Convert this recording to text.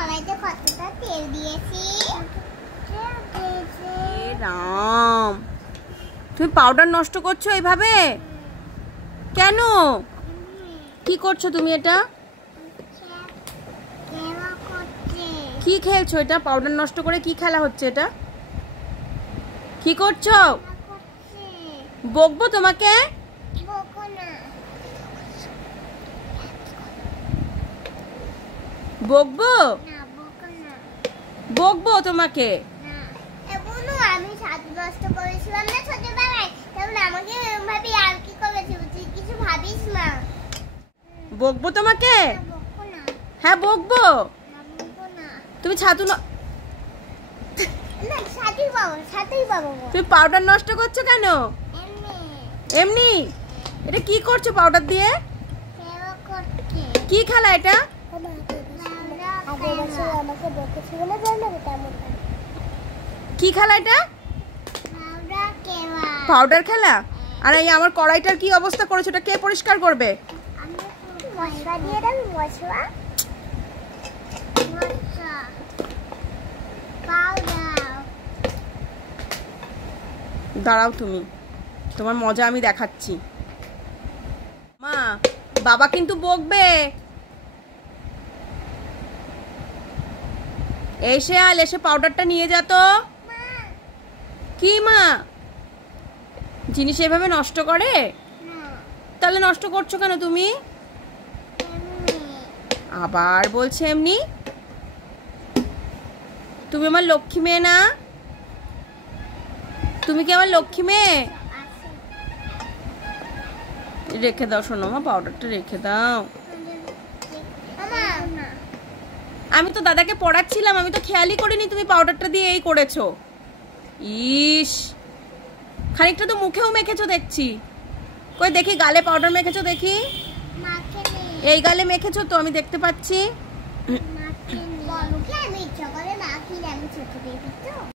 কড়াইতে কতটা তেল দিয়েছি। রাম, তুমি পাউডার নষ্ট করছো এইভাবে কেন? কি করছো তুমি? এটা কি খেলছো? এটা পাউডার নষ্ট করে কি খেলা হচ্ছে? এটা কি করছো? বকবো তোমাকে? বকবো? বকবো তোমাকে? আমি ছাতু নষ্ট করেছিলাম না ছোটবেলায়, তখন আমাকে ভাবি আর কি করেছি, তুই কিছু ভাবিস না। বকবো তোমাকে? হ্যাঁ বকবো। তুমি ছাতু তুমি পাউডার নষ্ট করছো কেন? এমনি। এটা কি করছো পাউডার দিয়ে? কি খেলা এটা? কি খেলা এটা? পাউডার খেলা। আর এই আমার কড়াইটার কি অবস্থা করেছো? এটা কে পরিষ্কার করবে? দাঁড়াও, তুমি তোমার মজা আমি দেখাচ্ছি। মা, বাবা কিন্তু বকবে। এসে পাউডারটা নিয়ে যা তো। কি মা, জিনিস এভাবে নষ্ট করে? তাহলে নষ্ট করছো কেন তুমি? আবার বলছে এমনি। তুমি আমার লক্ষ্মী মেয়ে না? তুমি কি আমার লক্ষ্মী মেয়ে? রেখে দাও শোনো মা, পাউডারটা রেখে দাও। আমি তো দাদাকে পড়াচ্ছিলাম, আমি তো খেয়ালই করিনি তুমি পাউডারটা দিয়ে এই করেছো। ইস, খানিকটা তো মুখেও মেখেছো দেখছি। কই দেখি, গালে পাউডার মেখেছো দেখি। এই গালে মেখেছো তো, আমি দেখতে পাচ্ছি।